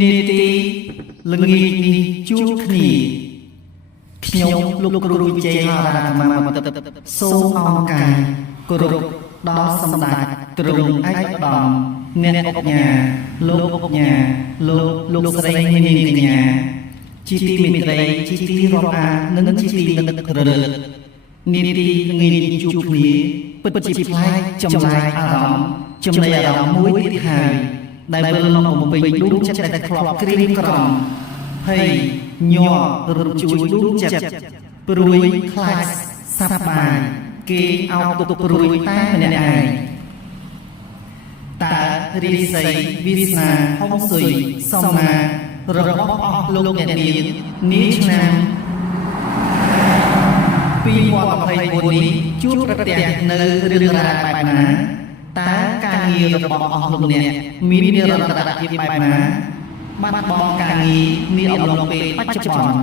នេតិល្ងាចនេះជួបគ្នាខ្ញុំលោកគ្រូវិជ័យហារ៉ាកម្មាមតសូមអង្គការគោរពដល់សម្ដេចទ្រង់ឯកឧត្តមអ្នកឧកញ៉ាលោកឧកញ៉ាលោកស្រីនាងកញ្ញាជាទីមេត្រីជាទីរាប់អាននិងជាទីនឹករលឹកនាទីថ្ងៃនេះជួបគ្នាពិតជាប្លែកចម្លែកអារម្មណ៍ចំណៃអារម្មណ៍មួយទៀតហើយដែលវិលមកបំពេញដួងចិត្តដែលធ្លាប់ក្រៀមក្រំហើយញ័ររំជួយដួងចិត្តព្រួយខ្លាចសប្បាយគេអោបទុកព្រួយតែម្នាក់ឯងតើរីស័យវាសនាហុងស៊ុយសំណារបស់អស់លោកអ្នកនាងនាឆ្នាំ2024នេះជួបប្រទះនៅរឿងរ៉ាវបែបណាតើការងាររបស់អស់លោកអ្នកមាននិរន្តរភាពបែបណាបាត់បង់ការងារនាអំឡុងពេលបច្ចុប្បន្ន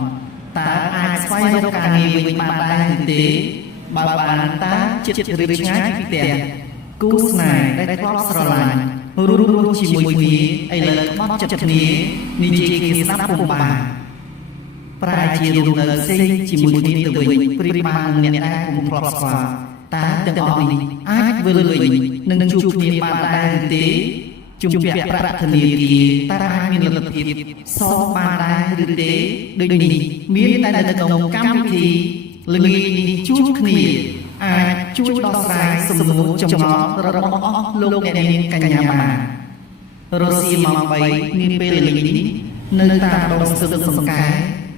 តើអាចស្វែងរកការងារវិញបានដែរឬទេបើបានតើចិត្តឬឆ្ងាយពីផ្ទះគូស្នេហ៍ដែលធ្លាប់ស្រឡាញ់រួមរស់ជាមួយគ្នាឥឡូវបត់ចិត្តគ្នានិយាយគ្នាស្ដាប់ពុំបានប្រែជារស់នៅផ្សេងជាមួយគ្នាទៅវិញព្រៀបបានអ្នកដែលពុំធ្លាប់ស្គាល់តើទាំងអស់នេះអាចវិលវិញនឹងជួបគ្នាបានដែរឬទេជំពាក់ប្រាថ្នាទីតើអាចមានលទ្ធភាពសងបានដែរឬទេដូចនេះមានតែនៅក្នុងកម្មវិធីល្ងាចនេះជួបគ្នាអាចជួយដោះស្រាយសំណួរចម្ងល់របស់អស់លោកអ្នកនាងកញ្ញាបានរសៀលម៉ោង3នាពេលល្ងាចនេះនៅតាមដងស្ទឹងសង្កែ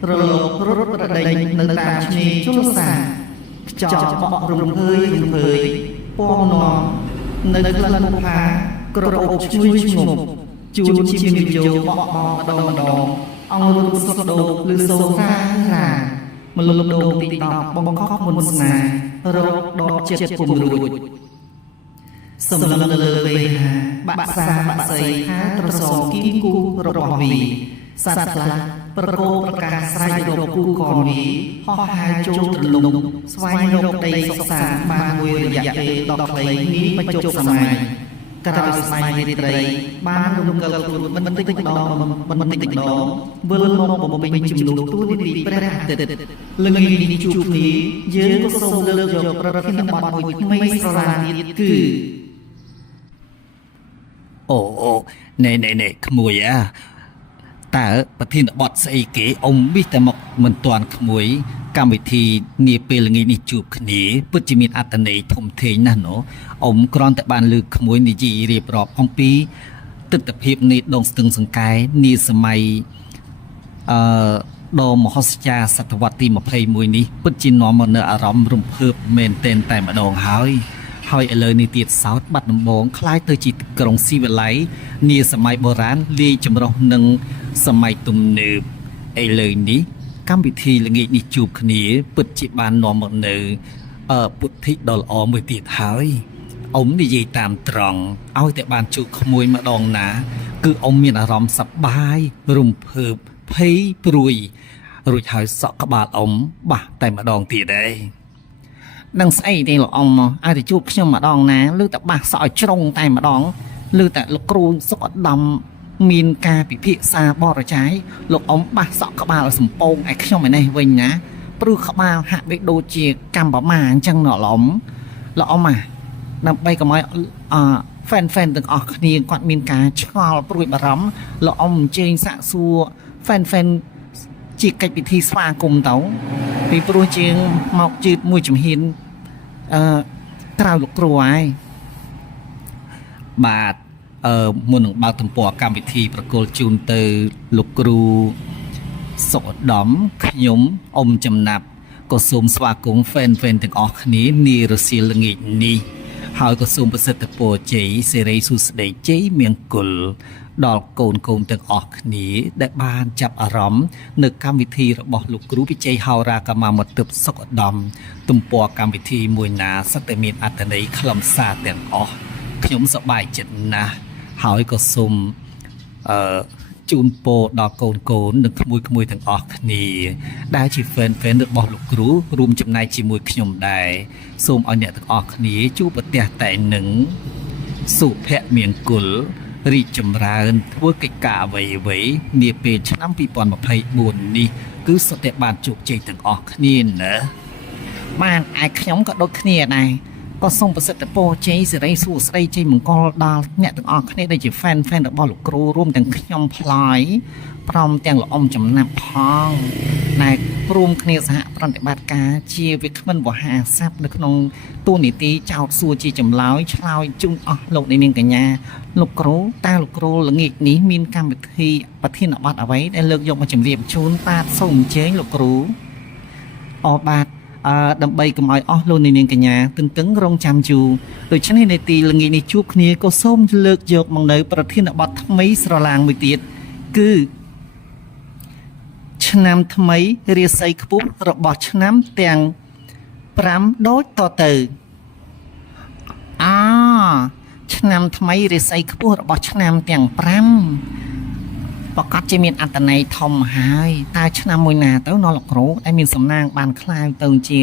រលករត់ប្រដេញនៅតាមឆ្នេរជលសាខ្យល់បក់រំភើយពណ៌នាំនៅក្លិនមុខហាក្រអូបឈ្ងុយឈ្ងប់ជួនជាមានយោបក់បម្ដងអង្រុតសុខដោឬសូខារាមលុបដោទី10បង្កប់មុនស្នេហ៍រោគដកចិត្តពុំរួចសម្លឹងលើវេហាបាក់សាបាក់សីហាត្រសងគីគូរបស់វីសត្វខ្លះប្រកោប្រកាសស្រែករកគូកនវីហោះហើរចូលត្រលុងស្វែងរកដីសុខសាន្តបានមួយរយៈពេលដ៏ខ្លីនេះបញ្ចុះសម័យក្រោយស្មៃរាត្រីបានរំកិលខ្លួនបន្តិចម្ដងវិលមកបំពេញជំនួសទូនីតិព្រះអាទិត្យល្ងាចនេះជួបគ្នាយើងក៏សូមលើកយកប្រធានបទមួយថ្មីស្រឡាញ់ទៀតគឺអូណែក្មួយតើប្រធានបទស្អីគេអ៊ំប៊ីតែមកមិនទាន់ក្មួយកម្មវិធីនាពេលល្ងាចនេះជួបគ្នាពិតជាមានអត្ថន័យធំធេងណាស់ណូអ៊ំគ្រាន់តែបានលើកក្មួយនិយាយរៀបរាប់អំពីទិដ្ឋភាពនៃដងស្ទឹងសង្កែនាសម័យដ៏មហោស្ចារសតវត្សទី21នេះពិតជានាំមកនៅអារម្មណ៍រំភើបមែនទែនតែម្ដងហើយឥឡូវនេះទៀតសោតបាត់ដំបងคล้ายទៅជាក្រុងស៊ីវិល័យនាសម័យបុរាណលាយចម្រុះនឹងសម័យទំនើបឥឡូវនេះកម្មវិធីល្ងាចនេះជួបគ្នាពិតជាបាននាំមកនៅពុទ្ធិដ៏ល្អមួយទៀតហើយអ៊ំនិយាយតាមត្រង់ឲ្យតែបានជួបក្មួយម្ដងណាគឺអ៊ំមានអារម្មណ៍សប្បាយរំភើបភ័យព្រួយរួចហើយសក់ក្បាលអ៊ំបាសតែម្ដងទៀតឯងនឹងស្អីទេលោកអ៊ំអាចទៅជួបខ្ញុំម្ដងណាឬតែបាសសក់ឲ្យជ្រុងតែម្ដងឬតែលោកគ្រូសុខឧត្តមមានការពិភាក្សាបរិយាយលោកអ៊ំបាសសក់ក្បាលឲ្យសំពងឲ្យខ្ញុំឯនេះវិញណាព្រោះក្បាលហាក់បីដូចជាកម្មបមាអញ្ចឹងណ៎លោកអ៊ំដើម្បីកុំឲ្យហ្វេនទាំងអស់គ្នាគាត់មានការឆ្ងល់ព្រួយបារម្ភលោកអ៊ំអញ្ជើញសាកសួរហ្វេនជាកិច្ចពិធីស្វាគមន៍ទៅពីព្រោះជាងមកជឿតមួយជំហានក្រៅលោកគ្រូហើយបាទមុននឹងបើកទំព័រកម្មវិធីប្រគល់ជូនទៅលោកគ្រូសុខឧត្តមខ្ញុំអ៊ំចំណាប់ក៏សូមស្វាគមន៍ហ្វេនទាំងអស់គ្នានារសៀលល្ងាចនេះហើយក៏សូមប្រសិទ្ធពរជ័យសេរីសុស្ដីជ័យមង្គលដល់កូនទាំងអស់គ្នាដែលបានចាប់អារម្មណ៍នៅកម្មវិធីរបស់លោកគ្រូវិជ័យហោរាកម្មាមទិបសុខឧត្តមទំព័រកម្មវិធីមួយណាសត្វតែមានអត្ថន័យខ្លឹមសារទាំងអស់ខ្ញុំសប្បាយចិត្តណាស់ហើយក៏សូមជូនពរដល់កូននិងក្មួយទាំងអស់គ្នាដែលជាហ្វេនរបស់លោកគ្រូរួមចំណែកជាមួយខ្ញុំដែរសូមឲ្យអ្នកទាំងអស់គ្នាជួបប្រទះតែនឹងសុភមង្គល រីកចម្រើនធ្វើកិច្ចការអ្វីៗនាពេលឆ្នាំ2024នេះគឺសុទ្ធតែបានជោគជ័យទាំងអស់គ្នាណាបានឯខ្ញុំក៏ដូចគ្នាដែរក៏សូមប្រសិទ្ធពរជ័យសិរីសួស្តីជ័យមង្គលដល់អ្នកទាំងអស់គ្នាដែលជា fan របស់លោកគ្រូរួមទាំងខ្ញុំផ្លាយព្រមទាំងលោកអ៊ំចំណាប់ផងដែលរួមគ្នាសហប្រតិបត្តិការជាវាគ្មិនវោហារស័ព្ទនៅក្នុងទូនីតិចោតសួរជាចម្លើយឆ្លើយជូនអស់លោកនាងកញ្ញាលោកគ្រូតើលោកគ្រូល្ងាចនេះមានកម្មវិធីប្រធានបទអ្វីដែលលើកយកមកជម្រាបជូនបាទសូមអញ្ជើញលោកគ្រូបាទដើម្បីកុំឲ្យអស់លោកនាងកញ្ញាទន្ទឹងរង់ចាំយូរដូច្នេះនាទីល្ងាចនេះជួបគ្នាក៏សូមលើកយកមកនៅប្រធានបទថ្មីស្រឡាងមួយទៀតគឺឆ្នាំថ្មីរាសីខ្ពស់របស់ឆ្នាំទាំង5ដូចតទៅឆ្នាំថ្មីរាសីខ្ពស់របស់ឆ្នាំទាំង5ប្រកាសជាមានអត្តន័យធំហើយតើឆ្នាំមួយណាទៅនៅលោកគ្រូដែលមានសំណាងបានខ្លាយទៅជា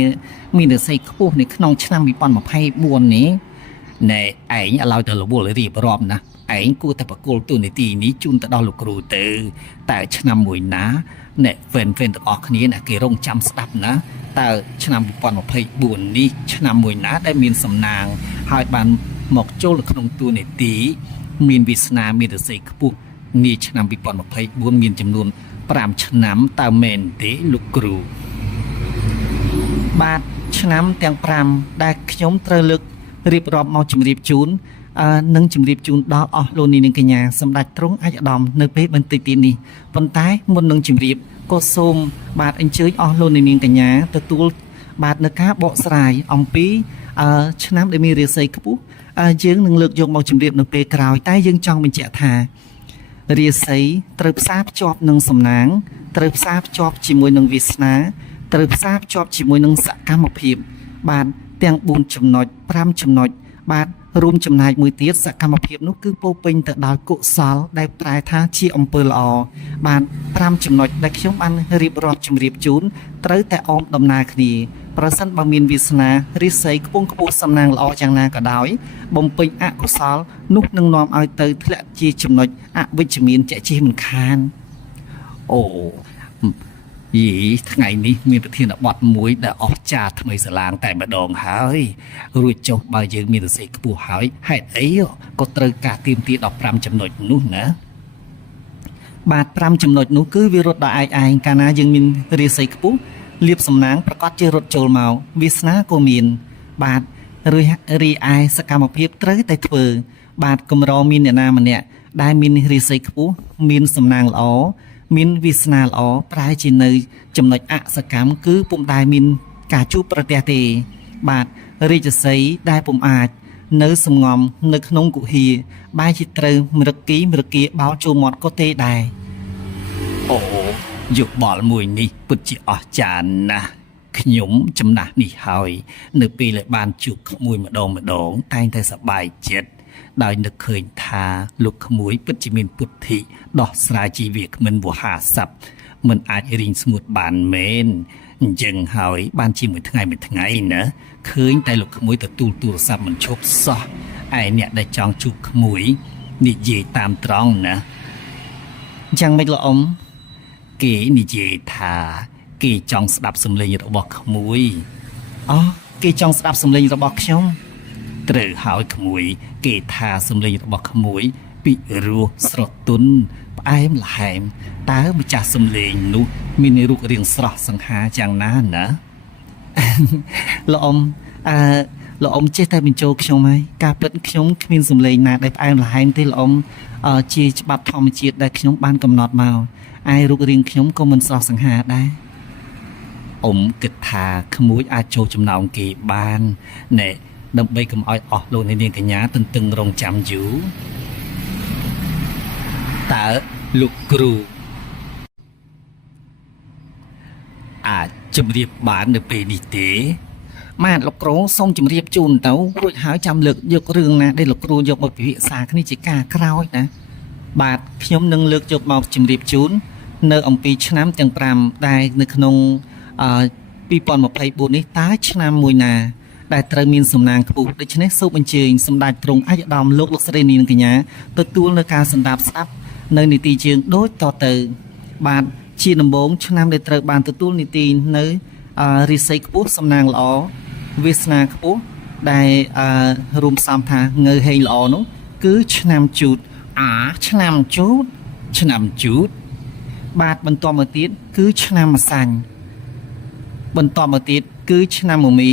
មានរាសីខ្ពស់នៅក្នុងឆ្នាំ2024នេះណែឯងឲ្យទៅរវល់រៀបរាប់ណាឯងគួរតែបកគលទូនីតិនេះជូនទៅដល់លោកគ្រូទៅតើឆ្នាំមួយណាអ្នកហ្វេនទាំងអស់គ្នាណាគេរងចាំស្ដាប់ណាតើឆ្នាំ2024នេះឆ្នាំមួយណាដែលមានសំណាងហើយបានមកចូលក្នុងទូនីតិមានវាសនាមានរាសីខ្ពស់នេះឆ្នាំ2024មានចំនួន5ឆ្នាំតើមែនទេលោកគ្រូបាទឆ្នាំទាំង5ដែលខ្ញុំត្រូវលើករៀបរាប់មកជម្រាបជូននឹងជម្រាបជូនដល់អស់លោកនាងកញ្ញាសម្ដេចទ្រង់ឯកឧត្តមនៅពេលបន្តិចទៀតនេះប៉ុន្តែមុននឹងជម្រាបក៏សូមបាទអញ្ជើញអស់លោកនាងកញ្ញាទទួលបាទនៅការបកស្រាយអំពីឆ្នាំដែលមានរាសីខ្ពស់យើងនឹងលើកយកមកជម្រាបនៅពេលក្រោយតែយើងចង់បញ្ជាក់ថារាសីត្រូវផ្សារភ្ជាប់នឹងសំណាងត្រូវផ្សារភ្ជាប់ជាមួយនឹងវាសនាត្រូវផ្សារភ្ជាប់ជាមួយនឹងសកម្មភាពបាទទាំង4ចំណុច5ចំណុចបាទរួមចំណែកមួយទៀតសកម្មភាពនោះគឺពោពេញទៅដោយកុសលដែលប្រែថាជាអំពើល្អបាទ5ចំណុចដែលខ្ញុំបានរៀបរាប់ជម្រាបជូនត្រូវតែអមដំណើរគ្នាប្រសិនបើមានវាសនារិស័យខ្ពង់ខ្ពស់សំណាងល្អយ៉ាងណាក៏ដោយបំពេញអកុសលនោះនឹងនាំឲ្យទៅធ្លាក់ជាចំណុចអវិជ្ជមានចែកជិះមិនខានអូយីថ្ងៃនេះមានប្រធានបទមួយដែលអស្ចារ្យថ្មីស្រឡាងតែម្ដងហើយរួចចុះបើយើងមានរស័យខ្ពស់ហើយហេតុអីក៏ត្រូវការទៀមទាដល់5ចំណុចនោះណាបាទ5ចំណុចនោះគឺវារត់ដល់ឯងកាលណាយើងមានរស័យខ្ពស់លៀបសំណាងប្រកាសជារត់ចូលមកវាសនាក៏មានបាទរីឯសកម្មភាពត្រូវតែធ្វើបាទកម្រមានអ្នកណាម្នាក់ដែលមានរាសីខ្ពស់មានសំណាងល្អមានវាសនាល្អប្រែជានៅចំណុចអសកម្មគឺពុំដែលមានការជួបប្រទះទេបាទរាជសីដែលពុំអាចនៅសំងំនៅក្នុងគុហាបែរជាត្រូវមរគីបោលចូលមាត់ក៏ទេដែរអូយុបល់មួយនេះពិតជាអស្ចារ្យណាស់ខ្ញុំចំណាស់នេះហើយនៅពេលដែលបានជួបក្មួយម្ដងតែងតែសប្បាយចិត្តដោយនឹកឃើញថាលោកក្មួយពិតជាមានពុទ្ធិដោះស្រាយជីវៈគ្មិនវោហារស័ព្ទមិនអាចរីងស្ងួតបានមែនអញ្ចឹងហើយបានជាមួយថ្ងៃណាឃើញតែលោកក្មួយទទួលទូរស័ព្ទមិនឈប់សោះឯអ្នកដែលចង់ជួបក្មួយនិយាយតាមត្រង់ណាអញ្ចឹងមិនលោកអ៊ំគេនិយាយថាគេចង់ស្ដាប់សំឡេងរបស់ក្មួយគេចង់ស្ដាប់សំឡេងរបស់ខ្ញុំត្រូវហើយក្មួយគេថាសំឡេងរបស់ក្មួយពីរោះស្រទន់ផ្អែមល្ហែមតើម្ចាស់សំឡេងនោះមានរូបរាងស្រស់សង្ហាយ៉ាងណាណាលោកអ៊ំលោកអ៊ំចេះតែបញ្ចូលខ្ញុំហើយការពិតខ្ញុំគ្មានសំឡេងណាដែលផ្អែមល្ហែមទេលោកអ៊ំជាច្បាប់ធម្មជាតិដែលខ្ញុំបានកំណត់មកឯរូបរាងខ្ញុំក៏មិនស្រស់សង្ហាដែរអ៊ំគិតថាក្មួយអាចចូលចំណោមគេបានណែដើម្បីកុំឲ្យអស់លោកនាងកញ្ញាទន្ទឹងរង់ចាំយូរតើលោកគ្រូអាចជម្រាបបាននៅពេលនេះទេបាទលោកគ្រូសូមជម្រាបជូនទៅរួចហើយចាំលើកយករឿងណាដែលលោកគ្រូយកមកពិភាក្សាគ្នាជាការក្រោយណាបាទខ្ញុំនឹងលើកយកមកជម្រាបជូននៅអំពីឆ្នាំទាំង5ដែលនៅក្នុង2024នេះតើឆ្នាំមួយណា ដែលត្រូវមានសំណាងខ្ពស់ដូច្នេះសូមអញ្ជើញសម្ដេចទ្រង់អាយដាមលោកស្រីនាងកញ្ញាទទួលនៅការសម្ដាប់ស្ដាប់នៅនីតិជើងដូចតទៅបាទជាដំបូងឆ្នាំដែលត្រូវបានទទួលនីតិនៅរិស័យខ្ពស់សំណាងល្អវាសនាខ្ពស់ដែលរួមផ្សំថាងើហេងល្អនោះគឺឆ្នាំជូតឆ្នាំជូតបាទបន្តមកទៀតគឺឆ្នាំម្សាញ់បន្តមកទៀតគឺឆ្នាំមមី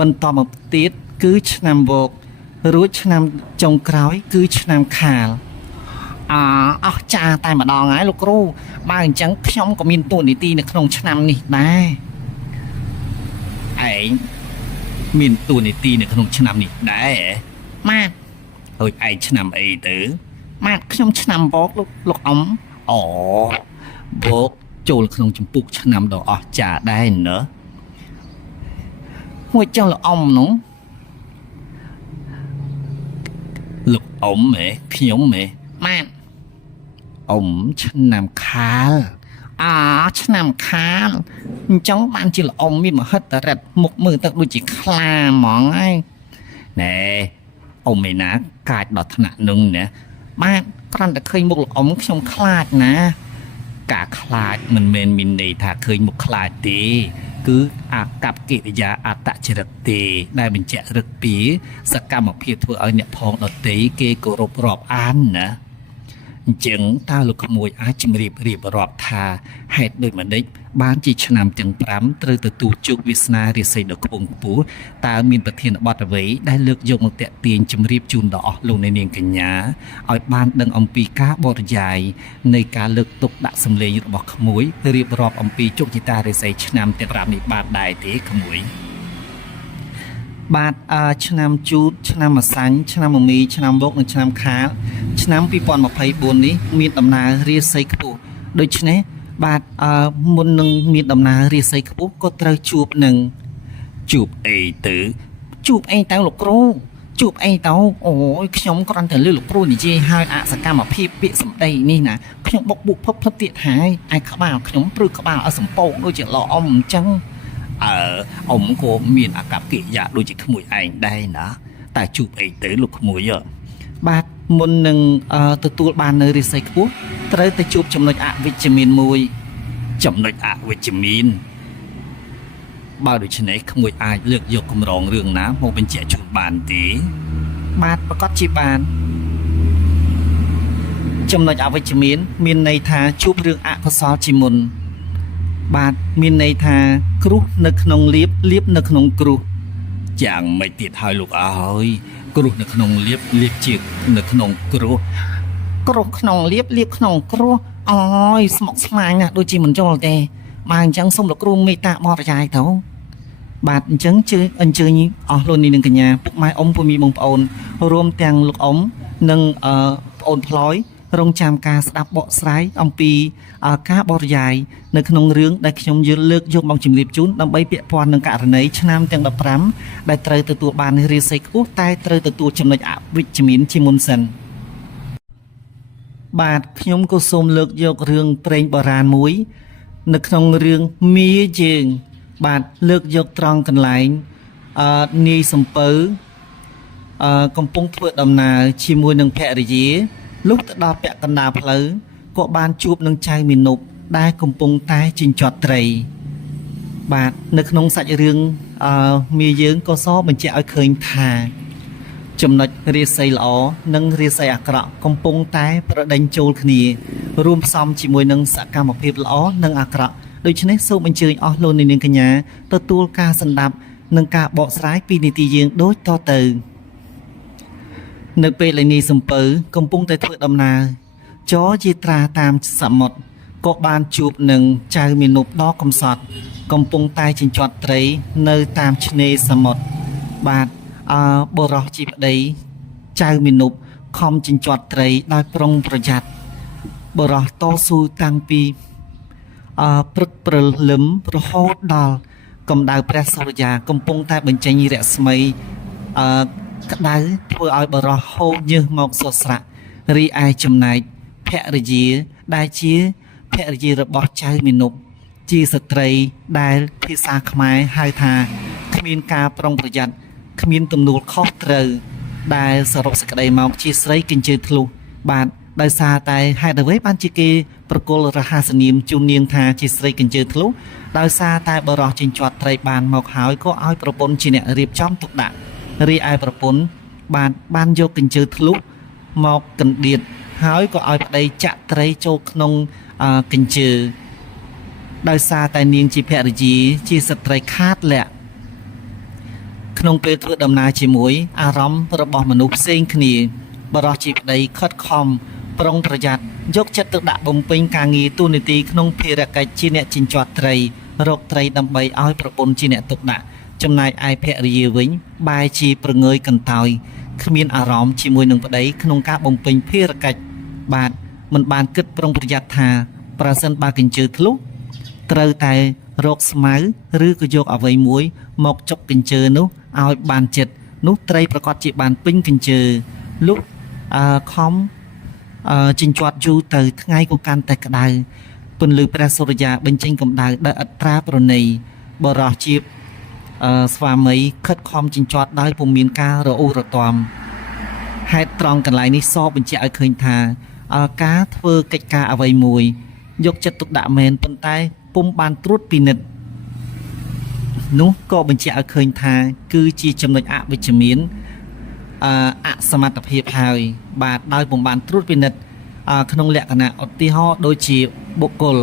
បន្តមកទៀតគឺឆ្នាំវោករួចឆ្នាំចុងក្រោយគឺឆ្នាំខាលអស់ចាតែម្ដងហើយលោកគ្រូបើអញ្ចឹងខ្ញុំក៏មានតួនាទីនៅក្នុងឆ្នាំនេះដែរឯងមានតួនាទីនៅក្នុងឆ្នាំនេះដែរម៉ាក់អើយឯងឆ្នាំអីទៅម៉ាក់ខ្ញុំឆ្នាំវោកលោកអ៊ំអូវោកចូលក្នុងចម្ពុះឆ្នាំដ៏អស្ចារ្យដែរណ៎មួយចឹងលោកអ៊ំនោះលោកអ៊ំហ៎ខ្ញុំហ៎ម៉ាក់អ៊ំឆ្នាំខាលឆ្នាំខាលអញ្ចឹងបានជាលោកអ៊ំមានមហិទ្ធិឫទ្ធិមុខមើលទៅដូចជាខ្លាហ្មងហើយណែអ៊ំឯណាកាចដល់ថ្នាក់នឹងណាបាទគ្រាន់តែឃើញមុខលោកអ៊ំខ្ញុំខ្លាចណាការខ្លាចមិនមែនមានន័យថាឃើញមុខខ្លាចទេគឺអាកប្បកិរិយាអត្តចរិតទេដែលបញ្ជាក់រឹកពីសកម្មភាពធ្វើឲ្យអ្នកផងដទៃគេគោរពរាប់អានណាអញ្ចឹងតើលោកក្មួយអាចជម្រាបរៀបរាប់ថាហេតុដូចម្ដេចបានជាឆ្នាំទាំង5ត្រូវទទួលជោគវាសនារាសីដ៏ខ្ពង់ខ្ពស់តើមានប្រធានបទអ្វីដែលលើកយកមកតាក់ទាញជម្រាបជូនដល់អស់លោកអ្នកនាងកញ្ញាឲ្យបានដឹងអំពីការបរិយាយនៃការលើកទុកដាក់សម្លេងរបស់ក្មួយរៀបរាប់អំពីជោគជតារាសីឆ្នាំទាំង5នេះបានដែរទេក្មួយបាទឆ្នាំជូតឆ្នាំម្សាញ់ឆ្នាំមមីឆ្នាំវោកនិងឆ្នាំខាលឆ្នាំ2024នេះមានដំណើររាសីខ្ពស់ដូច្នេះបាទមុននឹងមានដំណើររាសីខ្ពស់ក៏ត្រូវជួបនឹងជួបអីទៅលោកគ្រូជួបអីទៅអូយខ្ញុំគ្រាន់តែលើលោកគ្រូនិយាយឲ្យអសកម្មភាពពាក្យសម្ដីនេះណាខ្ញុំបុកបុកភពទៀតហើយឯក្បាលខ្ញុំព្រឺក្បាលឲ្យសំពងដូចជាល្អអ៊ំអញ្ចឹងអ៊ំក៏មានអាកប្បកិរិយាដូចជាក្មួយឯងដែរណាតែជួបអីទៅលោកក្មួយបាទមុននឹងទទួលបាននៅរិស័យខ្ពស់ត្រូវទៅជួបចំណុចអវិជ្ជមានមួយចំណុចអវិជ្ជមានបើដូច្នេះក្មួយអាចលើកយកកម្រងរឿងណាមកបញ្ជាក់ជូនបានទេបាទប្រកាសជាបានចំណុចអវិជ្ជមានន័យថាជួបរឿងអកុសលជាមុនបាទមានន័យថាគ្រោះនៅក្នុងលៀបនៅក្នុងគ្រោះយ៉ាងមិនទៀតហើយលោកអើយគ្រោះនៅក្នុងលៀបជានៅក្នុងគ្រោះក្នុងលៀបក្នុងគ្រោះអូយស្មុគស្មាញណាស់ដូចជាមិនយល់ទេបាទអញ្ចឹងសូមលោកគ្រូមេត្តាបរិយាយទៅបាទអញ្ចឹងអញ្ជើញអស់លោកនាងកញ្ញាពុកម៉ែអ៊ំពុំមីបងប្អូនរួមទាំងលោកអ៊ំនិងប្អូនផ្លយរងចាំការស្ដាប់បកស្រាយអំពីការបរិយាយនៅក្នុងរឿងដែលខ្ញុំលើកយកមកជម្រាបជូនដើម្បីពាក់ព័ន្ធនឹងករណីឆ្នាំទាំង15ដែលត្រូវទទួលបានរាសីខ្ពស់តែត្រូវទទួលចំណុចអវិជ្ជមានជាមុនសិនបាទខ្ញុំក៏សូមលើកយករឿងព្រេងបុរាណមួយនៅក្នុងរឿងមាយើងបាទលើកយកត្រង់កន្លែងនាយសំពៅកំពុងធ្វើដំណើរជាមួយនឹងភរិយាលុះទៅដល់ពាក់កណ្ដាលផ្លូវក៏បានជួបនឹងចៅមាណពដែលកំពុងតែចិញ្ចត់ត្រីបាទនៅក្នុងសាច់រឿងមាយើងក៏សបញ្ជាក់ឲ្យឃើញថាចំណុចរាសីល្អនិងរាសីអាក្រក់កំពុងតែប្រដេញចូលគ្នារួមផ្សំជាមួយនឹងសកម្មភាពល្អនិងអាក្រក់ដូច្នេះសូមអញ្ជើញអស់លោកនាងកញ្ញាទទួលការសន្តាប់និងការបកស្រាយពីនីតិយើងដូចតទៅនៅពេលនាយសំពៅកំពុងតែធ្វើដំណើរចរយាត្រាតាមសមុទ្រក៏បានជួបនឹងចៅមាណពដ៏កំសត់កំពុងតែចិញ្ចត់ត្រីនៅតាមឆ្នេរសមុទ្របាទបុរសជាប្តីចៅមាណពខំចិញ្ចត់ត្រីដោយប្រុងប្រយ័ត្នបុរសតស៊ូតាំងពីព្រឹកព្រលឹមរហូតដល់កម្ដៅព្រះសូរ្យាកំពុងតែបញ្ចេញរស្មីក្តៅធ្វើឲ្យបុរសហូរញើសមកសស្រាក់រីឯចំណែកភរិយាដែលជាភរិយារបស់ចៅមាណពជាស្ត្រីដែលភាសាខ្មែរហៅថាគ្ មានការប្រុងប្រយ័ត្នគ្មានទំនួលខុសត្រូវដែលសរុបសេចក្តីមកជាស្រីកញ្ជើធ្លុះបាទដោយសារតែហេតុអ្វីបានជាគេប្រគល់រហស្សនាមជូននាងថាជាស្រីកញ្ជើធ្លុះដោយសារតែបរិសុទ្ធចិញ្ចាត់ត្រីបានមកហើយក៏ឲ្យប្រពន្ធជាអ្នករៀបចំទុកដាក់រីឯប្រពន្ធបានយកកញ្ជើធ្លុះមកកណ្ដៀតហើយក៏ឲ្យប្តីចាក់ត្រីចូលក្នុងកញ្ជើដោយសារតែនាងជាភរិយាជាស្ត្រីខាតលក្ខក្នុងពេលធ្វើដំណើរជាមួយអារម្មណ៍របស់មនុស្សផ្សេងគ្នាបរិសុទ្ធជាប្តីខិតខំប្រុងប្រយ័ត្នយកចិត្តទុកដាក់បំពេញការងារទូនាទីក្នុងភារកិច្ចជាអ្នកចិញ្ចាត់ត្រីរកត្រីដើម្បីឲ្យប្រពន្ធជាអ្នកទុកដាក់ចំណែកឯភរិយាវិញបែរជាប្រងើយកន្តើយគ្មានអារម្មណ៍ជាមួយនឹងប្តីក្នុងការបំពេញភារកិច្ចបាទមិនបានគិតប្រុងប្រយ័ត្នថាប្រសិនបើកញ្ជើធ្លុះត្រូវតែរកស្មៅឬក៏យកអ្វីមួយមកចុកកញ្ជើនោះឲ្យបានចិត្តនោះត្រីប្រកាសជាបានពេញកញ្ជើលុះខំចិញ្ចាត់យូរទៅថ្ងៃក៏កាន់តែក្តៅពន្លឺព្រះសូរ្យាបញ្ចេញកម្ដៅដោយអត្រាប្រណីបរោះជាស្វាមីខិតខំចិញ្ចាត់ដោយពុំមានការរអ៊ូរទាំហេតុត្រង់កន្លែងនេះសបញ្ជាក់ឲ្យឃើញថាការធ្វើកិច្ចការអ្វីមួយយកចិត្តទុកដាក់មែនប៉ុន្តែពុំបានត្រួតពិនិត្យនោះក៏បញ្ជាក់ឲ្យឃើញថាគឺជាចំណុចអវិជ្ជមានអសមត្ថភាពហើយបាទដោយពុំបានត្រួតពិនិត្យក្នុងលក្ខណៈឧទាហរណ៍ដូចជាបុគ្គល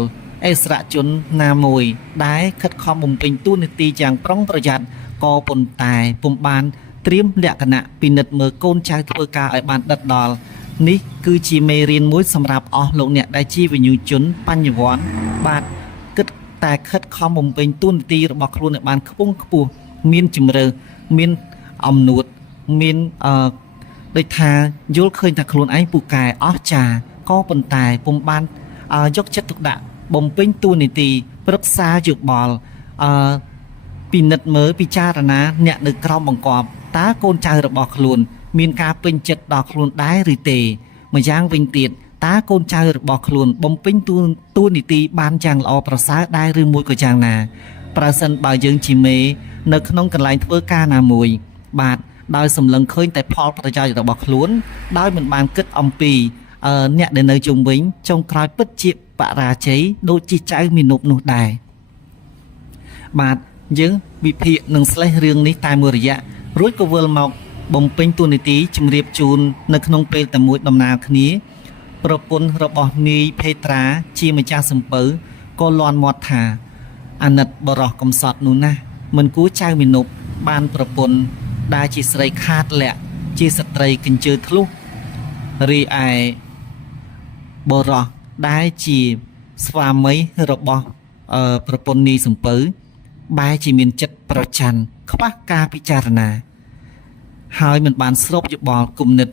អិសរជនណាមួយដែលខិតខំបំពេញតួនាទីយ៉ាងប្រុងប្រយ័ត្នក៏ប៉ុន្តែពុំបានត្រៀមលក្ខណៈពិនិត្យមើលកូនចៅធ្វើការឲ្យបានដិតដល់នេះគឺជាមេរៀនមួយសម្រាប់អស់លោកអ្នកដែលជាវិញ្ញាជនបញ្ញវន្តបាទគិតតែខិតខំបំពេញតួនាទីរបស់ខ្លួនឲ្យបានខ្ពង់ខ្ពស់មានជំរឿមានអំនួតមានដូចថាយល់ឃើញថាខ្លួនឯងពូកែអស្ចារ្យក៏ប៉ុន្តែពុំបានយកចិត្តទុកដាក់បំពេញតួនាទីប្រឹក្សាយោបល់ពិនិត្យមើលពិចារណាអ្នកនៅក្រោមបង្គាប់តើកូនចៅរបស់ខ្លួនមានការពេញចិត្តដល់ខ្លួនដែរឬទេម្យ៉ាងវិញទៀតតើកូនចៅរបស់ខ្លួនបំពេញតួនាទីបានយ៉ាងល្អប្រសើរដែរឬមួយក៏យ៉ាងណាប្រសិនបើយើងជាមេនៅក្នុងកន្លែងធ្វើការណាមួយបាទដោយសម្លឹងឃើញតែផលប្រយោជន៍របស់ខ្លួនដោយមិនបានគិតអំពីអ្នកដែលនៅជុំវិញចុងក្រោយពិតជាបរាជ័យដូចជាចៅមានុបនោះដែរបាទយើងវិភាគនឹងស្លេះរឿងនេះតែមួយរយៈរួចក៏វិលមកបំពេញតួនាទីជំរាបជូននៅក្នុងពេលតែមួយដំណើរគ្នាប្រពន្ធរបស់នាយភេត្រាជាម្ចាស់សំពៅក៏លាន់មាត់ថាអាណិតបរោះកំសត់នោះណាមិនគួរចៅមានុបបានប្រពន្ធដែលជាស្រីខាតលក្ខជាស្ត្រីកញ្ជើធ្លុះរីឯបរោះដែលជាស្វាមីរបស់ប្រពន្ធនាយសំពៅបែរជាមានចិត្តប្រច័ណ្ឌខ្វះការពិចារណាហើយមិនបានស្រូបយោបល់គំនិត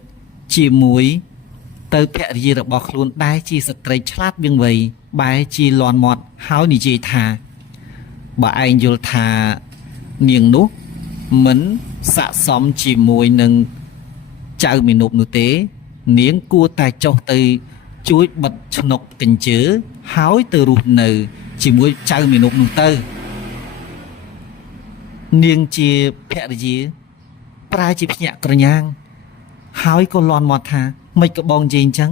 ជាមួយទៅភរិយារបស់ខ្លួនដែលជាស្ត្រីឆ្លាតវៀងវៃបែរជាលាន់មាត់ហើយនិយាយថាបើឯងយល់ថានាងនោះមិនស័ក្តិសមជាមួយនឹងចៅមានុបនោះទេនាងគួរតែចុះទៅជួយបិទឆ្នុកកញ្ជើហើយទៅរស់នៅជាមួយចៅមានុបនោះទៅនាងជាភរិយាប្រែជាភ្ញាក់ក្រញាងហើយក៏លាន់មាត់ថាមិនក៏បងនិយាយអញ្ចឹង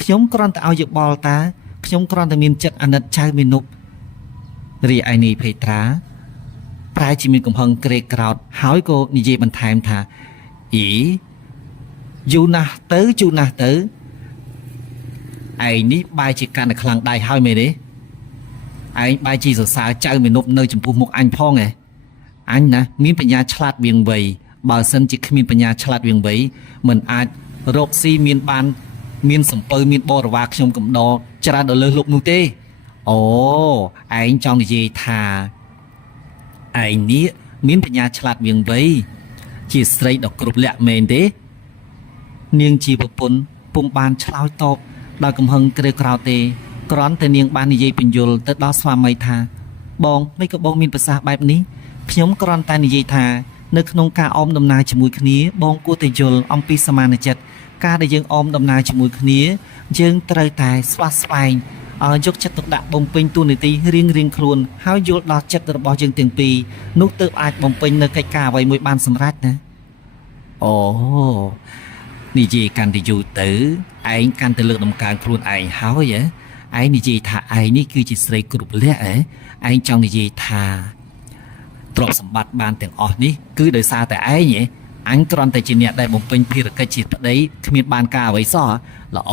ខ្ញុំគ្រាន់តែឲ្យយោបល់តាខ្ញុំគ្រាន់តែមានចិត្តអាណិតចៅមានុបរីឯនាយភេត្រាប្រែជាមានកំហឹងក្រេកក្រោធហើយក៏និយាយបន្ថែមថាអីយូរណាស់ទៅឯងនេះបែរជាកាន់តែខ្លាំងដៃហើយមែនទេឯងបែរជាសរសើរចៅមានុបនៅចំពោះមុខអញផងឯងអញណាមានបញ្ញាឆ្លាតវៀងវៃបើសិនជាគ្មានបញ្ញាឆ្លាតវៀងវៃមិនអាចរកស៊ីមានសំពៅមានបរិវារខ្ញុំកំដរច្រើនដល់លើសលោកនោះទេអូឯងចង់និយាយថាឯងនេះមានបញ្ញាឆ្លាតវៀងវៃជាស្រីដ៏គ្រប់លក្ខមែនទេនាងជាប្រពន្ធពុំបានឆ្លើយតបដោយកំហឹងក្រេវក្រោធទេគ្រាន់តែនាងបាននិយាយបញ្យលទៅដល់ស្វាមីថាបងមិនក៏បងមានប្រសាសន៍បែបនេះខ្ញុំគ្រាន់តែនិយាយថានៅក្នុងការអមដំណើរជាមួយគ្នាបងគួរតែយល់អំពីសមានចិត្តការដែលយើងអមដំណើរជាមួយគ្នាយើងត្រូវតែស្វាស្វែង យកចិត្តទុកដាក់បំពេញតួនាទីរៀងៗខ្លួនហើយយល់ដល់ចិត្តរបស់យើងទាំងពីរនោះទើបអាចបំពេញនៅកិច្ចការអ្វីមួយបានសម្រេចណាអូនិយាយកាន់តែយូរទៅឯងកាន់តែលើកដំកើងខ្លួនឯងហើយឯងនិយាយថាឯងនេះគឺជាស្រីគ្រប់លក្ខឯងចង់និយាយថាទ្រព្យសម្បត្តិបានទាំងអស់នេះគឺដោយសារតែឯងអញគ្រាន់តែជាអ្នកដែលបំពេញភារកិច្ចជាប្តីគ្មានបានការអ្វីសោះល្អ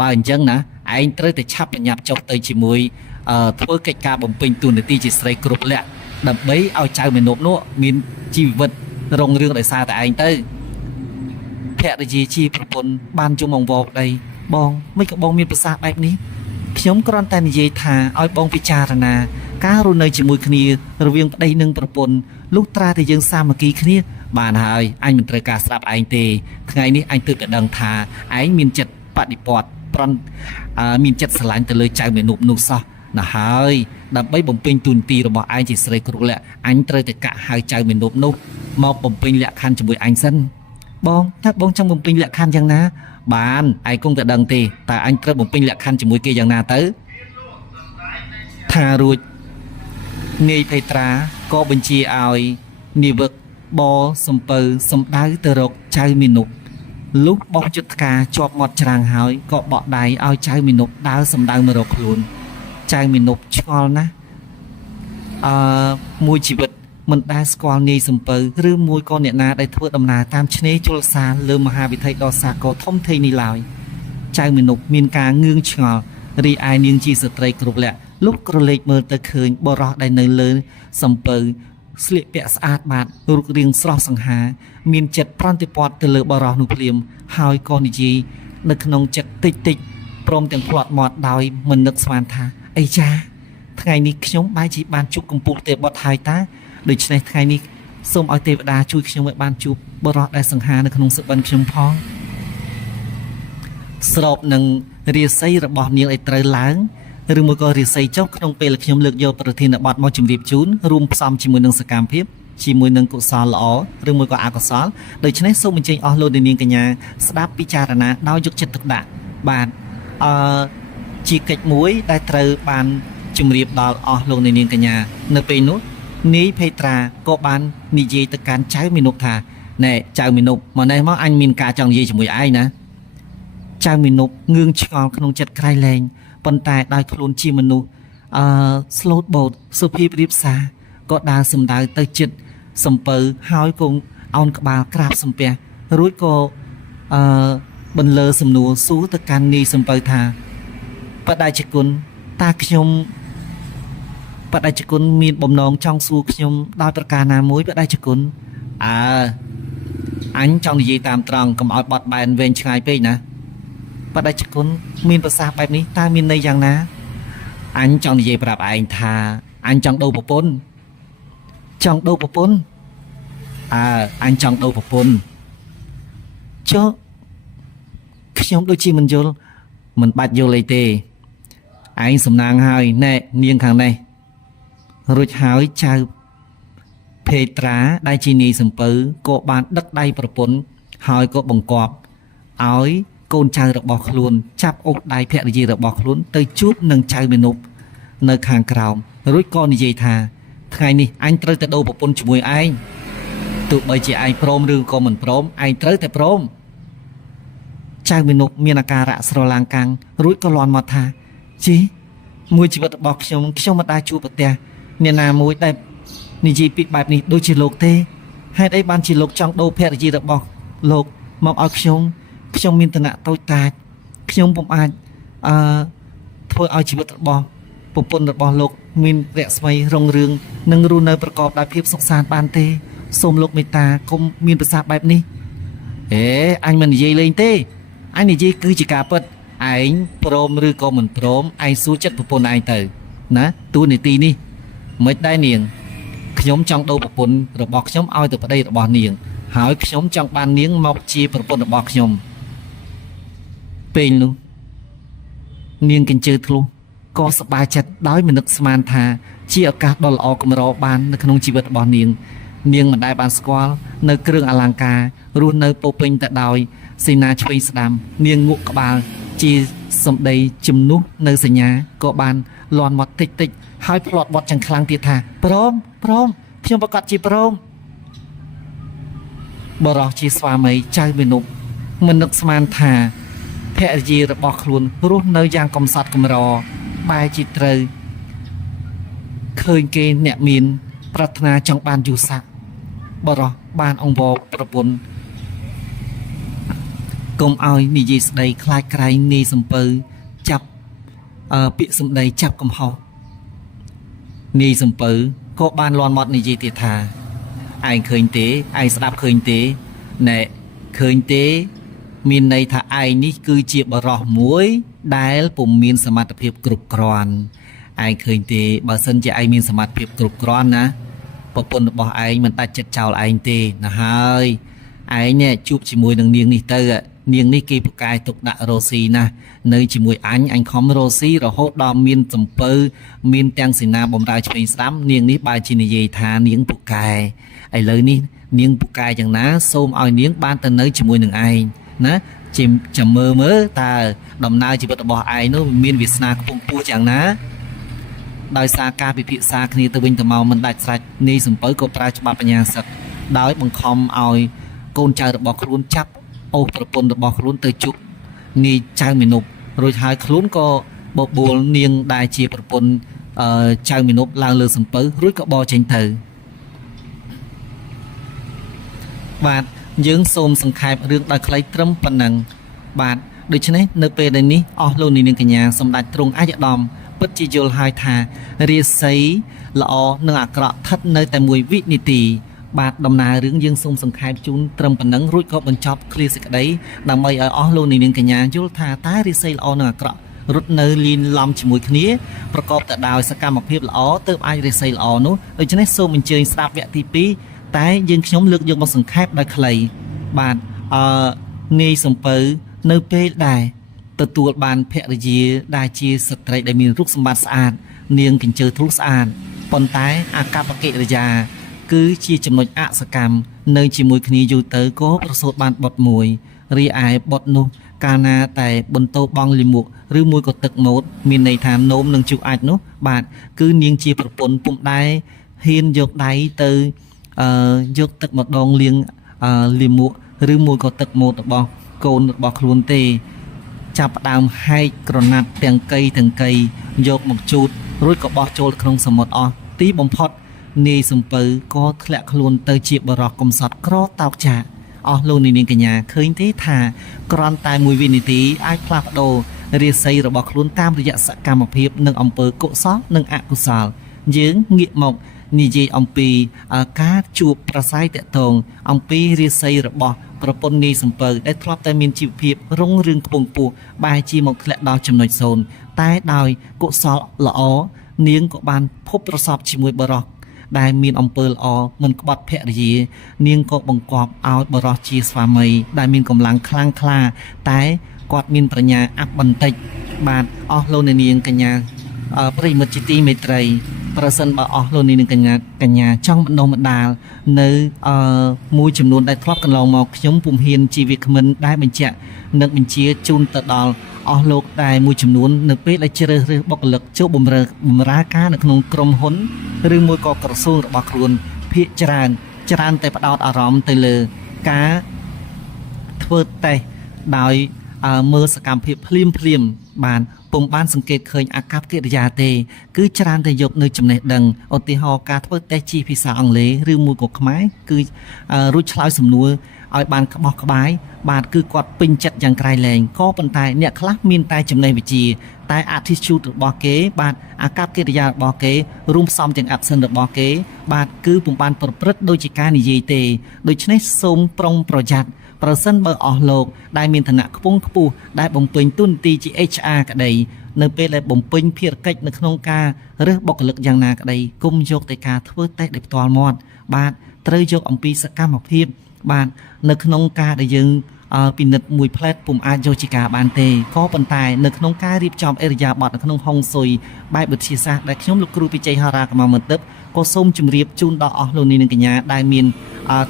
បើអញ្ចឹងណាឯងត្រូវតែឆាប់ប្រញាប់ចុះទៅជាមួយធ្វើកិច្ចការបំពេញតួនាទីជាស្រីគ្រប់លក្ខដើម្បីឲ្យចៅមេនប់នោះមានជីវិតរុងរឿងដោយសារតែឯងទៅភរិយាជាប្រពន្ធបានជុំអង្វរប្តីបងមិនក៏បងមានប្រសាសន៍បែបនេះខ្ញុំគ្រាន់តែនិយាយថាឲ្យបងពិចារណាការរស់នៅជាមួយគ្នារវាងប្តីនិងប្រពន្ធលុះត្រាតែយើងសាមគ្គីគ្នាបានហើយអញមិនត្រូវការស្ដាប់ឯងទេថ្ងៃនេះអញទើបតែដឹងថាឯងមានចិត្តបដិបត្តិប្រន់មានចិត្តស្រឡាញ់ទៅលើចៅមេនុបនោះសោះណាហើយដើម្បីបំពេញទូនទីរបស់ឯងជាស្រីគ្រប់លក្ខអញត្រូវតែកាក់ហៅចៅមេនុបនោះមកបំពេញលក្ខខណ្ឌជាមួយអញសិនបងថាបងចង់បំពេញលក្ខខណ្ឌយ៉ាងណាបានឯងគង់តែដឹងទេតើអញត្រូវបំពេញលក្ខខណ្ឌជាមួយគេយ៉ាងណាទៅថារួចនាយភេត្រាក៏បញ្ជាឲ្យនាវិកបសំពៅសំដៅទៅរកចៅមីនុបលុះបោះយុទ្ធការជាប់មាត់ច្រាំងហើយក៏បក់ដៃឲ្យចៅមីនុបដើរសំដៅមករកខ្លួនចៅមីនុបឆ្ងល់ណាស់មួយជីវិតមិនដែលស្គាល់នាយសំពៅឬមួយក៏អ្នកណាដែលធ្វើដំណើរតាមឆ្នេរជលសាលើមហាវិថីដ៏សាគរធំធេងនេះឡើយចៅមីនុបមានការងឿងឆ្ងល់រីឯនាងជាស្ត្រីគ្រប់លក្ខលុះក្រឡេកមើលទៅឃើញបរោះដែលនៅលើសំពៅស្លៀកពាក់ស្អាតបាតរូបរាងស្រស់សង្ហាមានចិត្តប្រន់ទិពតទៅលើបរោះនោះភ្លាមហើយក៏និយាយនៅក្នុងចិត្តតិចតិចព្រមទាំងផ្លាត់មាត់ដោយមិននឹកស្មានថាអីចាថ្ងៃនេះខ្ញុំបែរជាបានជួបកំពូលទេវបុត្រហើយតាដូច្នេះថ្ងៃនេះសូមឲ្យទេវតាជួយខ្ញុំឲ្យបានជួបបរោះដែលសង្ហានៅក្នុងសុបិនខ្ញុំផងស្របនឹងរាសីរបស់នាងឲ្យត្រូវឡើងឬមួយក៏រាសីចុះក្នុងពេលខ្ញុំលើកយកប្រធានបទមកជម្រាបជូនរួមផ្សំជាមួយនឹងសកម្មភាពជាមួយនឹងកុសលល្អឬមួយក៏អកុសលដូច្នេះសូមអញ្ជើញអស់លោកនាងកញ្ញាស្ដាប់ពិចារណាដោយយកចិត្តទុកដាក់បាទជាកិច្ចមួយដែលត្រូវបានជម្រាបដល់អស់លោកនាងកញ្ញានៅពេលនោះនាយភេត្រាក៏បាននិយាយទៅកាន់ចៅមីនុបថាណែចៅមីនុបមកនេះមកអញមានការចង់និយាយជាមួយឯងណាចៅមីនុបងឿងឆ្ងល់ក្នុងចិត្តក្រៃលែងប៉ុន្តែដោយខ្លួនជាមនុស្សស្លូតបូតសុភាពរៀបសារក៏ដើរសម្ដៅទៅជិតសំពៅហើយក៏អោនក្បាលក្រាបសំពះរួចក៏បន្លឺសំណួរសួរទៅកាន់នាយសំពៅថាបដិជគុណតាខ្ញុំបដិជគុណមានបំណងចង់សួរខ្ញុំដោយប្រការណាមួយបដិជគុណអញចង់និយាយតាមត្រង់កុំឲ្យបត់បែនវែងឆ្ងាយពេកណាបដិជគុណមានប្រសាសន៍បែបនេះតើមានន័យយ៉ាងណាអញចង់និយាយប្រាប់ឯងថាអញចង់ដូរប្រពន្ធចង់ដូរប្រពន្ធអញចង់ដូរប្រពន្ធចុះខ្ញុំដូចជាមិនយល់មិនបាច់យល់អីទេឯងសំណាងហើយណែនាងខាងនេះរួចហើយចៅភេត្រាដែលជានាយសំពៅក៏បានដឹកដៃប្រពន្ធហើយក៏បង្គាប់ឲ្យកូនចៅរបស់ខ្លួនចាប់អូសដៃភរិយារបស់ខ្លួនទៅជួបនឹងចៅមេនុបនៅខាងក្រោមរួចក៏និយាយថាថ្ងៃនេះអញត្រូវតែដូរប្រពន្ធជាមួយឯងទោះបីជាឯងព្រមឬក៏មិនព្រមឯងត្រូវតែព្រមចៅមេនុបមានអាការៈស្រឡាំងកាំងរួចក៏លាន់មកថាជីមួយជីវិតរបស់ខ្ញុំមិនដែលជួបប្រទះអ្នកណាមួយដែលនិយាយពីបែបនេះដូចជាលោកទេហេតុអីបានជាលោកចង់ដូរភរិយារបស់លោកមកឲ្យខ្ញុំមានឋានៈតូចតាចខ្ញុំពុំអាចធ្វើឲ្យជីវិតរបស់ប្រពន្ធរបស់លោកមានរស្មីរុងរឿងនិងរស់នៅប្រកបដោយភាពសុខសាន្តបានទេសូមលោកមេត្តាកុំមានប្រសាសន៍បែបនេះអញមិននិយាយលេងទេអញនិយាយគឺជាការពិតឯងព្រមឬក៏មិនព្រមឯងសួរចិត្តប្រពន្ធឯងទៅណាទូនីតិនេះមិនដែរនាងខ្ញុំចង់ដូរប្រពន្ធរបស់ខ្ញុំឲ្យទៅប្តីរបស់នាងហើយខ្ញុំចង់បាននាងមកជាប្រពន្ធរបស់ខ្ញុំពេលនោះនាងកញ្ជើធ្លុះក៏សប្បាយចិត្តដោយមិននឹកស្មានថាជាឱកាសដ៏ល្អកម្របាននៅក្នុងជីវិតរបស់នាងមិនដែលបានស្គាល់នៅគ្រឿងអលង្ការរស់នៅពោពេញទៅដោយសេនាឆ្វេងស្ដាំនាងងក់ក្បាលជា សំដីជំនួសនៅសញ្ញាក៏បានលន់មកតិចតិចហើយផ្លត់បត់យ៉ាងខ្លាំងទៀតថាព្រមខ្ញុំប្រកាសជាព្រមបរោះជាស្វាមីចៅមានុបមិននឹកស្មានថាភរិយារបស់ខ្លួនរស់នៅយ៉ាងកំសត់កំរបែរជាត្រូវឃើញគេអ្នកមានប្រាថ្នាចង់បានយូរស័ក្តិបរោះបានអង្វរប្រពន្ធកុំឲ្យនិយាយស្ដីខ្លាចក្រែងនាយសំពៅចាប់ពាក្យសម្ដីចាប់កំហុសនាយសំពៅក៏បានលន់មាត់និយាយទៀតថាឯងឃើញទេឯងស្ដាប់ឃើញទេណែឃើញទេមានន័យថាឯងនេះគឺជាបរិះមួយដែលពុំមានសមត្ថភាពគ្រប់គ្រាន់ឯងឃើញទេបើសិនជាឯងមានសមត្ថភាពគ្រប់គ្រាន់ណាប្រពន្ធរបស់ឯងមិនដាច់ចិត្តចោលឯងទេណាហើយឯងនេះជួបជាមួយនឹងនាងនេះទៅនាងនេះគេប្រកែទុកដាក់រ៉ូស៊ីណានៅជាមួយអញខំរ៉ូស៊ីរហូតដល់មានសំពៅមានទាំងសេនាបំរើឆ្វេងស្ដាំនាងនេះបើជានិយាយថានាងប្រកែឥឡូវនេះនាងប្រកែយ៉ាងណាសូមឲ្យនាងបានទៅនៅជាមួយនឹងឯងណាចាំមើលតើដំណើរជីវិតរបស់ឯងនោះមានវាសនាខ្ពង់ខ្ពស់យ៉ាងណាដោយសារការពិភាក្សាគ្នាទៅវិញទៅមកមិនដាច់ស្រេចនាយសំពៅក៏ប្រើច្បាប់បញ្ញាសិទ្ធដោយបង្ខំឲ្យកូនចៅរបស់ខ្លួនចាប់អូសប្រពន្ធរបស់ខ្លួនទៅជុកនាយចៅមានុបរួចហើយខ្លួនក៏បបួលនាងដែលជាប្រពន្ធចៅមានុបឡើងលើសំពៅរួចក៏បោចេញទៅបាទយើងសូមសង្ខេបរឿងដោយខ្លីត្រឹមប៉ុណ្ណឹងបាទដូច្នេះនៅពេលនេះអស់លោកនាងកញ្ញាសម្ដេចទ្រង់អាយដាមពិតជាយល់ហើយថារាសីល្អនិងអាក្រក់ស្ថិតនៅតែមួយវិនាទីបាទដំណើររឿងយើងសូមសង្ខេបជូនត្រឹមប៉ុណ្ណឹងរួចក៏បញ្ចប់ឃ្លាសេចក្តីដើម្បីឲ្យអស់លោកនាងកញ្ញាយល់ថាតើរាសីល្អនិងអាក្រក់រត់នៅលីនឡំជាមួយគ្នាប្រកបទៅដោយសកម្មភាពល្អទើបអាចរាសីល្អនោះដូច្នេះសូមអញ្ជើញស្ដាប់វគ្គទី2តែយើងខ្ញុំលើកយកមកសង្ខេបដោយខ្លីបាទនាយសំពៅនៅពេលដែលទទួលបានភរិយាដែលជាស្ត្រីដែលមានរូបសម្បត្តិស្អាតនាងកញ្ជើធូលស្អាតប៉ុន្តែអាកប្បកិរិយាគឺជាចំណុចអសកម្មនៅជាមួយគ្នាយូរទៅក៏ប្រសូតបានបុត្រមួយរីឯបុត្រនោះកាលណាតែបន្តបងលិមុខឬមួយក៏ទឹកម៉ូតមានន័យថានោមនឹងជុះអាចនោះបាទគឺនាងជាប្រពន្ធពុំដែរហ៊ានយកដៃទៅយកទឹកម្ដងលាងលិមុខឬមួយក៏ទឹកម៉ូតរបស់កូនរបស់ខ្លួនទេចាប់ផ្ដើមហែកក្រណាត់ទាំងកៃយកមកជូតរួចក៏បោះចូលក្នុងសមុទ្រអស់ទីបំផុតនាយសំពៅក៏ធ្លាក់ខ្លួនទៅជាបរិះកំសត់ក្រតោកចាអស់លោកនាងកញ្ញាឃើញទេថាគ្រាន់តែមួយវិនាទីអាចផ្លាស់ប្ដូររាសីរបស់ខ្លួនតាមរយៈសកម្មភាពនិងអំពើកុសលនិងអកុសលយើងងាកមកនិយាយអំពីការជួបប្រស័យតាក់ទងអំពីរាសីរបស់ប្រពន្ធនាយសំពៅដែលធ្លាប់តែមានជីវភាពរុងរឿងខ្ពង់ខ្ពស់បែរជាមកធ្លាក់ដល់ចំណុចសូន្យតែដោយកុសលល្អនាងក៏បានភពប្រសពជាមួយបរិះដែលមានអំពើល្អមិនក្បត់ភរិយានាងក៏បង្គាប់ឲ្យបរិះជាស្វាមីដែលមានកម្លាំងខ្លាំងក្លាតែគាត់មានប្រាជ្ញាអប់បន្តិចបាទអស់លោកនាងកញ្ញាប្រិមិត្តជាទីមេត្រីប្រសិនបើអស់លោកនាងកញ្ញាចង់បណ្ដុះបណ្ដាលនៅមួយចំនួនដែលធ្លាប់កន្លងមកខ្ញុំពុំហ៊ានជាវាគ្មិនដែលបញ្ជាក់និងបញ្ជាជូនទៅដល់អស់លោកដែលមួយចំនួននៅពេលដែលជ្រើសរើសបុគ្គលិកចូលបម្រើការនៅក្នុងក្រុមហ៊ុនឬមួយក៏ក្រសួងរបស់ខ្លួនភាគច្រើនតែផ្ដោតអារម្មណ៍ទៅលើការធ្វើតេស្តដោយមើលសកម្មភាពភ្លាមបានពុំបានសង្កេតឃើញអាកប្បកិរិយាទេគឺច្រើនតែយកនៅចំណេះដឹងឧទាហរណ៍ការធ្វើតេស្តជាភាសាអង់គ្លេសឬមួយក៏ខ្មែរគឺរួចឆ្លើយសំណួរឲ្យបានក្បោះក្បាយបាទគឺគាត់ពេញចិត្តយ៉ាងក្រៃលែងក៏ប៉ុន្តែអ្នកខ្លះមានតែចំណេះវិជ្ជាតែ attitude របស់គេបាទអាកប្បកិរិយារបស់គេរួមផ្សំទាំង accent របស់គេបាទគឺពុំបានប្រព្រឹត្តដូចជាការនិយាយទេដូច្នេះសូមប្រុងប្រយ័ត្នប្រសិនបើអស់លោកដែលមានឋានៈខ្ពង់ខ្ពស់ដែលបំពេញតួនាទីជា HR ក្តីនៅពេលដែលបំពេញភារកិច្ចនៅក្នុងការរើសបុគ្គលិកយ៉ាងណាក្តីគុំយកតែការធ្វើតេស្តដោយផ្ទាល់មាត់បាទត្រូវយកអំពីសកម្មភាពបាទនៅក្នុងការដែលយើងពិនិត្យមួយផ្លែតពុំអាចយកជាការបានទេក៏ប៉ុន្តែនៅក្នុងការរៀបចំអិរិយាបថនៅក្នុងហុងស៊ុយបែបវិទ្យាសាស្ត្រដែលខ្ញុំលោកគ្រូពិជ័យហោរាកម្មមន្ទិបក៏សូមជម្រាបជូនដល់អស់លោកនាងកញ្ញាដែលមាន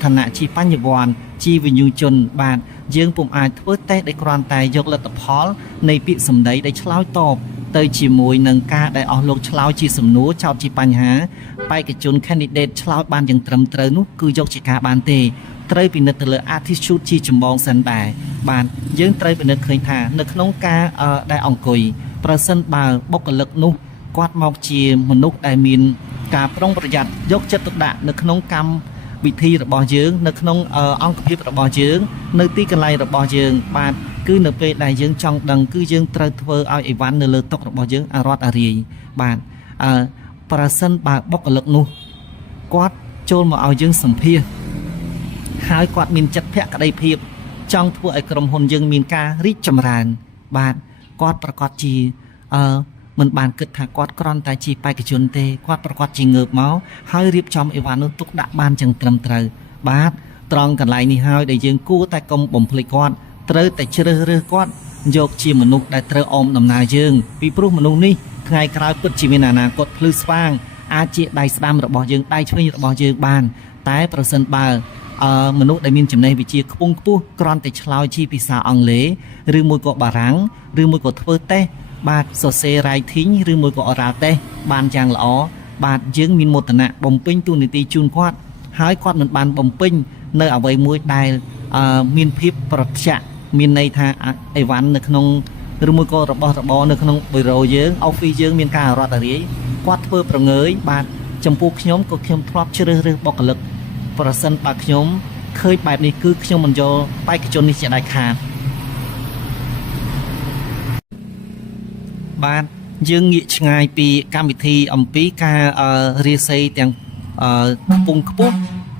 ឋានៈជាបញ្ញវន្តជាវិញ្ញជនបាទ យើងពុំអាចធ្វើតេស្តដោយគ្រាន់តែយកលទ្ធផលនៃពាក្យសម្ដីដែលឆ្លើយតបទៅជាមួយនឹងការដែលអស់លោកឆ្លើយជាសំណួរចោទជាបញ្ហាបេក្ខជន candidate ឆ្លើយបានយ៉ាងត្រឹមត្រូវនោះគឺយកជាការបានទេត្រូវពិនិត្យទៅលើ attitude ជាចម្បងសិនដែរបាទយើងត្រូវពិនិត្យឃើញថានៅក្នុងការដែលអង្គុយប្រសិនបើបុគ្គលិកនោះគាត់មកជាមនុស្សដែលមានការប្រុងប្រយ័ត្នយកចិត្តទុកដាក់នៅក្នុងកម្មវិធីរបស់យើងនៅក្នុងអង្គភាពរបស់យើងនៅទីកន្លែងរបស់យើងបាទគឺនៅពេលដែលយើងចង់ដឹងគឺយើងត្រូវធ្វើឲ្យអីវ៉ាន់នៅលើតុរបស់យើងអារត់អារាយបាទប្រសិនបើបុគ្គលិកនោះគាត់ចូលមកឲ្យយើងសម្ភាសហើយគាត់មានចិត្តភក្ដីភាពចង់ធ្វើឲ្យក្រុមហ៊ុនយើងមានការរីកចម្រើនបាទគាត់ប្រកាសជាមិនបានគិតថាគាត់គ្រាន់តែជាបេក្ខជនទេគាត់ប្រកាសជាងើបមកហើយរៀបចំអីវ៉ាន់នោះទុកដាក់បានចឹងត្រឹមត្រូវបាទត្រង់កន្លែងនេះហើយដែលយើងគួរតែកុំបំភ្លេចគាត់ត្រូវតែជ្រើសរើសគាត់យកជាមនុស្សដែលត្រូវអមដំណើរយើងពីព្រោះមនុស្សនេះថ្ងៃក្រោយពិតជាមានអនាគតភ្លឺស្វាងអាចជាដៃស្ដាំរបស់យើងដៃឆ្វេងរបស់យើងបានតែប្រសិនបើមនុស្សដែលមានចំណេះវិជ្ជាខ្ពង់ខ្ពស់គ្រាន់តែឆ្លើយជាភាសាអង់គ្លេសឬមួយក៏បារាំងឬមួយក៏ធ្វើតេស្តបាទសរសេរ writing ឬមួយក៏ oral test បានយ៉ាងល្អបាទយើងមានមោទនៈបំពេញតួនាទីជូនគាត់ហើយគាត់មិនបានបំពេញនៅអ្វីមួយដែលមានភាពប្រតិមានន័យថាអីវ៉ាន់នៅក្នុងឬមួយក៏របស់របរនៅក្នុងប៊ីរ៉ូយើង office យើងមានការរត់រាយគាត់ធ្វើប្រងើយបាទចំពោះខ្ញុំក៏ខ្ញុំធ្លាប់ជ្រើសរើសបុគ្គលិកប្រសិនបើខ្ញុំឃើញបែបនេះគឺខ្ញុំមិនយកបេក្ខជននេះជាដាច់ខាតបាទយើងងាកឆ្ងាយពីកម្មវិធីអំពីការរាសីទាំងពងខ្ពស់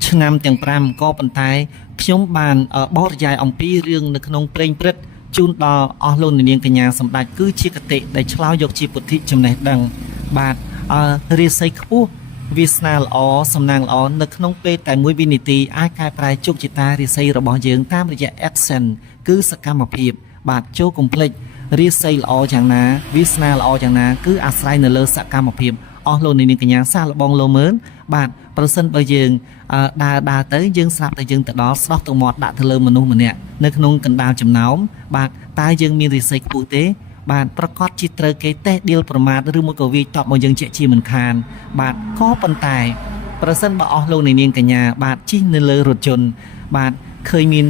ឆ្នាំទាំង5ក៏ប៉ុន្តែខ្ញុំបានបរិយាយអំពីរឿងនៅក្នុងព្រេងព្រឹត្តជូនដល់អស់លោកនាងកញ្ញាសម្ដេចគឺជាគតិដែលឆ្លើយយកជាពុទ្ធិចំណេះដឹងបាទរាសីខ្ពស់វាសនាល្អសំណាងល្អនៅក្នុងពេលតែមួយវិនាទីអាចកែប្រែជោគជតារាសីរបស់យើងតាមរយៈ action គឺសកម្មភាពបាទចូលកុំភ្លេចរាសីល្អយ៉ាងណាវាសនាល្អយ៉ាងណាគឺអាស្រ័យនៅលើសកម្មភាពអស់លោកនាងកញ្ញាសាកល្បងលោមើលបាទប្រសិនបើយើងដើរទៅយើងស្រាប់តែយើងទៅដល់ស្ដោះទៅមាត់ដាក់ទៅលើមនុស្សម្នាក់នៅក្នុងកណ្ដាលចំណោមបាទតើយើងមានរាសីខ្ពស់ទេបាទប្រកាសជាត្រូវគេតេះដៀលប្រមាថឬមួយក៏វាយតបមកយើងជាក់ជាមិនខានបាទក៏ប៉ុន្តែប្រសិនបើអស់លោកនាងកញ្ញាបាទជិះនៅលើរថយន្តបាទឃើញមាន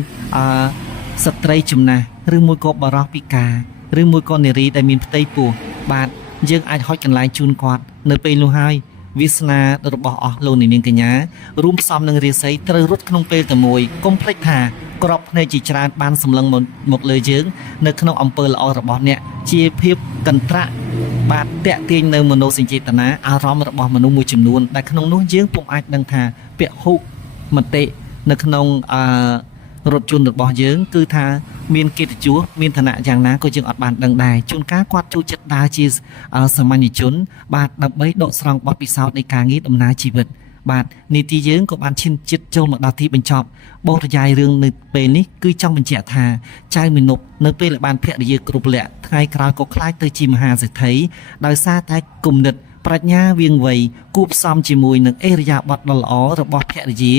ស្ត្រីចំណាស់ឬមួយក៏បរិសុទ្ធពិការឬមួយក៏នារីដែលមានផ្ទៃពោះបាទយើងអាចហុចកន្លែងជូនគាត់នៅពេលនោះហើយវាសនារបស់អស់លោកនាងកញ្ញារួមផ្សំនឹងរាសីត្រូវរត់ក្នុងពេលតែមួយកុំភ្លេចថាក្របភ្នែកជាច្រើនបានសម្លឹងមកលើយើងនៅក្នុងអំពើល្អរបស់អ្នកជាភាពកន្ត្រាក់បាទតាក់ទាញនៅមនោសញ្ចេតនាអារម្មណ៍របស់មនុស្សមួយចំនួនដែលក្នុងនោះយើងពុំអាចដឹងថាពាក្យហុមតិនៅក្នុងរថយន្តរបស់យើងគឺថាមានកិត្តិយសមានឋានៈយ៉ាងណាក៏យើងអត់បានដឹងដែរជួនកាលគាត់ចូលចិត្តដើរជាសាមញ្ញជនបាទដើម្បីដកស្រង់បទពិសោធន៍នៃការងារដំណើរជីវិតបាទនីតិយើងក៏បានឈានជិតចូលមកដល់ទីបញ្ចប់បទរយាយរឿងនៅពេលនេះគឺចង់បញ្ជាក់ថាចៅមានុបនៅពេលដែលបានភរិយាគ្រប់លក្ខថ្ងៃក្រោយក៏ខ្លាចទៅជាមហាសេដ្ឋីដោយសារតែគំនិតប្រាជ្ញាវាងវៃគូផ្សំជាមួយនឹងអេរយាប័តដ៏ល្អរបស់ភរិយា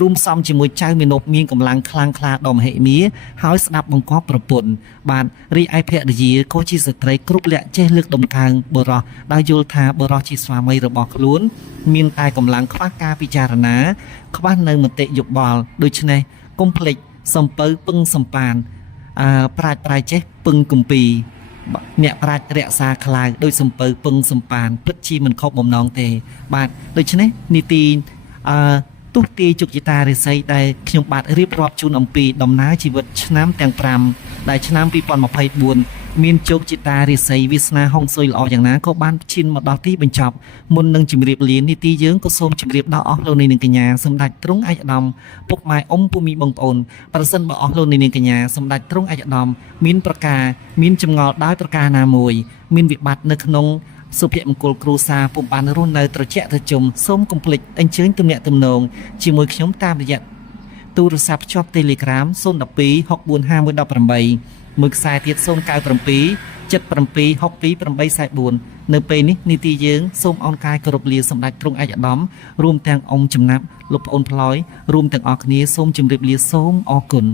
រួមផ្សំជាមួយចៅមានុបមានកម្លាំងខ្លាំងក្លាដ៏មហិមាហើយស្ដាប់បង្គាប់ប្រពន្ធបាទរីឯភរិយាក៏ជាស្ត្រីគ្រប់លក្ខចេះលើកដំកើងបុរសដោយយល់ថាបុរសជាស្វាមីរបស់ខ្លួនមានតែកម្លាំងខ្វះការពិចារណាខ្វះនៅមតិយោបល់ដូច្នេះកុំភ្លេចសំពៅពឹងសំប៉ានប្រាជ្ញប្រាយចេះពឹងគម្ពីរអ្នកប្រាជ្ញរក្សាខ្លាយដោយសំពៅពឹងសំប៉ានពិតជាមិនខុសបំណងទេបាទដូច្នេះនីតិទុតិយជោគជតារាសីដែលខ្ញុំបាទរៀបរាប់ជូនអំពីដំណើរជីវិតឆ្នាំទាំង5ដែលឆ្នាំ2024មានជោគជតារាសីវាសនាហុងស៊ុយល្អយ៉ាងណាក៏បានឈានមកដល់ទីបញ្ចប់មុននឹងជម្រាបលានីតិយើងក៏សូមជម្រាបដល់អស់លោកនាងកញ្ញាសម្ដេចទ្រង់ឯកឧត្តមពុកម៉ែអ៊ំពូមីបងប្អូនប្រសិនបើអស់លោកនាងកញ្ញាសម្ដេចទ្រង់ឯកឧត្តមមានប្រការមានចម្ងល់ដោយប្រការណាមួយមានវិបត្តិនៅក្នុងសុភមង្គលគ្រួសារពុំបានរស់នៅត្រជាក់ត្រជុំសូមកុំភ្លេចអញ្ជើញទំនាក់ទំនងជាមួយខ្ញុំតាមរយៈទូរស័ព្ទភ្ជាប់ Telegram 012 645 118មួយខ្សែទៀត097 77 62 844នៅពេលនេះនីតិយើងសូមអរកាយគោរពលាសម្ដេចទ្រង់ឯកឧត្តមរួមទាំងអង្គចំណាប់លោកប្អូនផ្លយរួមទាំងអស់គ្នាសូមជម្រាបលាសូមអរគុណ